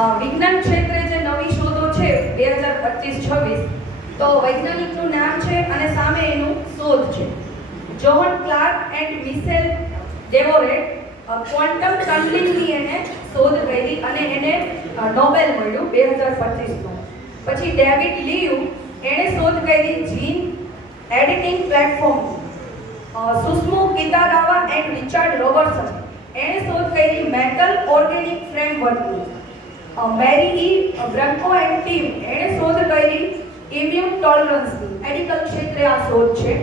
વિજ્ઞાન ક્ષેત્રે જે નવી શોધો છે 2025-26, તો વૈજ્ઞાનિકનું નામ છે અને સામે એનું શોધ છે John Clarke and Michel Devoret. Quantum ટનલિંગની એને શોધ કરી અને એને નોબેલ મળ્યું 2025માં. પછી ડેવિડ લીયુ એણે શોધ કરી gene editing platform. Susumu Kitagawa and Richard Robertson એણે શોધ કરી મેટલ ઓર્ગેનિક ફ્રેમવર્કની. Mary E Brunkow and team એણે શોધ કરી ઇમ્યુન ટોલરન્સની. મેડિકલ ક્ષેત્રે આ શોધ છે.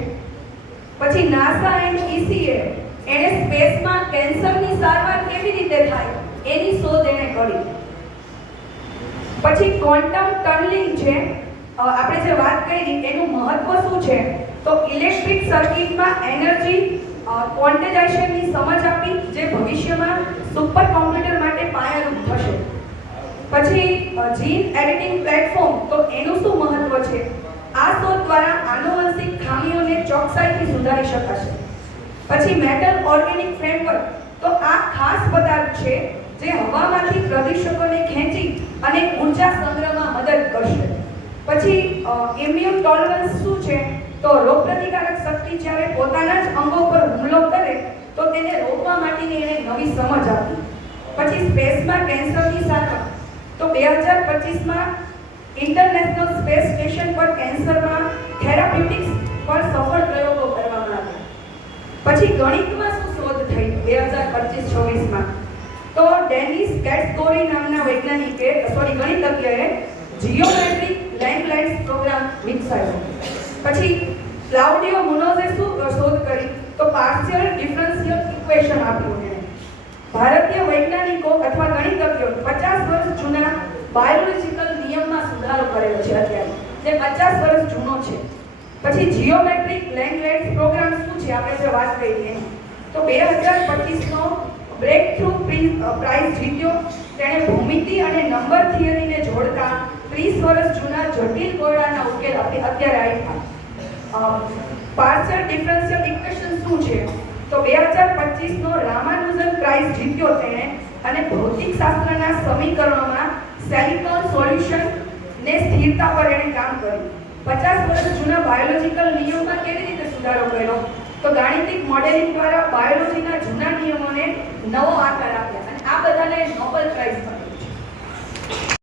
પછી નાસા એન્ડ ઈસીએ એણે સ્પેસમાં કેન્સરની સારવાર કેવી રીતે થાય એની શોધ એણે કરી. પછી ક્વોન્ટમ ટનલિંગ છે, આપણે જે વાત કરી એનું મહત્વ શું છે, તો ઇલેક્ટ્રિક સર્કિટમાં એનર્જી ક્વોન્ટાઇઝેશનની સમજ આપી જે ભવિષ્યમાં સુપર કોમ્પ્યુટર માટે પાયારૂપ થશે. પછી જીન એડિટિંગ પ્લેટફોર્મ, તો એનું શું મહત્વ છે, આ શોધ દ્વારા આનુવંશિક ખામીઓને ચોકસાઈથી સુધારી શકાશે. પછી મેટલ ઓર્ગેનિક ફ્રેમવર્ક, તો આ ખાસ પદાર્થ છે જે હવામાંથી પ્રદૂષકોને ખેંચી અને ઊર્જા સંગ્રહમાં મદદ કરશે. પછી ઇમ્યુન ટોલરન્સ શું છે, તો રોગપ્રતિકારક શક્તિ જ્યારે પોતાના જ અંગો પર હુમલો કરે તો તેને રોકવા માટેની એને નવી સમજ આપી. પછી સ્પેસમાં કેન્સરની સારવાર, તો 2025માં ઇન્ટરનેશનલ સ્પેસ સ્ટેશન પર કેન્સરમાં થેરાપ્યુટિક્સ પર સફળ પ્રયોગો કરવામાં આવ્યા. પછી ગણિતમાં શું શોધ થઈ 2025-26માં, તો ડેનિસ ગેટ્સગોરી નામના ગણિતજ્ઞએ જિયોમેટ્રિક લેંગલેન્ડ્સ પ્રોગ્રામ વિકસાવ્યો. પછી ક્લાઉડિયો મુનોઝે શું શોધ કરી, તો પાર્શિયલ ડિફરન્શિયલ ઇક્વેશન આપ્યું એને. ભારતીય વૈજ્ઞાનિકો અથવા ગણિતજ્ઞો 50 વર્ષ જૂના બાયોલોજિકલ નિયમમાં સુધારો કરેલો છે અત્યારે, જે 50 વર્ષ જૂનો છે. પછી જિયોમેટ્રિક લેંગલેન્ડ્સ પ્રોગ્રામ શું છે, આપણે જે વાત કરી એની, તો 2025નો બ્રેક થ્રુ પ્રાઇઝ જીત્યો. તેણે ભૂમિતિ અને નંબર થિયરીને જોડતા 30 વર્ષ જૂના જટિલ કોયડાના ઉકેલ અત્યારે આપ્યા. પાર્શિયલ ડિફરન્શિયલ ઇક્વેશન શું છે, તો 2025નો રામાનુજન પ્રાઇઝ જીત્યો તેણે અને ભૌતિકશાસ્ત્રના સમીકરણોમાં સેલિકલ સોલ્યુશન ને સ્થિરતા પર એણે કામ કર્યું. 50 વર્ષ જૂના બાયોલોજિકલ નિયમમાં કેવી રીતે સુધારો કર્યો, તો ગાણિતિક મોડેલિંગ દ્વારા બાયોલોજીના જૂના નિયમોને નવો આકાર આપ્યા અને આ બધાને નોબેલ પ્રાઇઝ મળ્યો છે.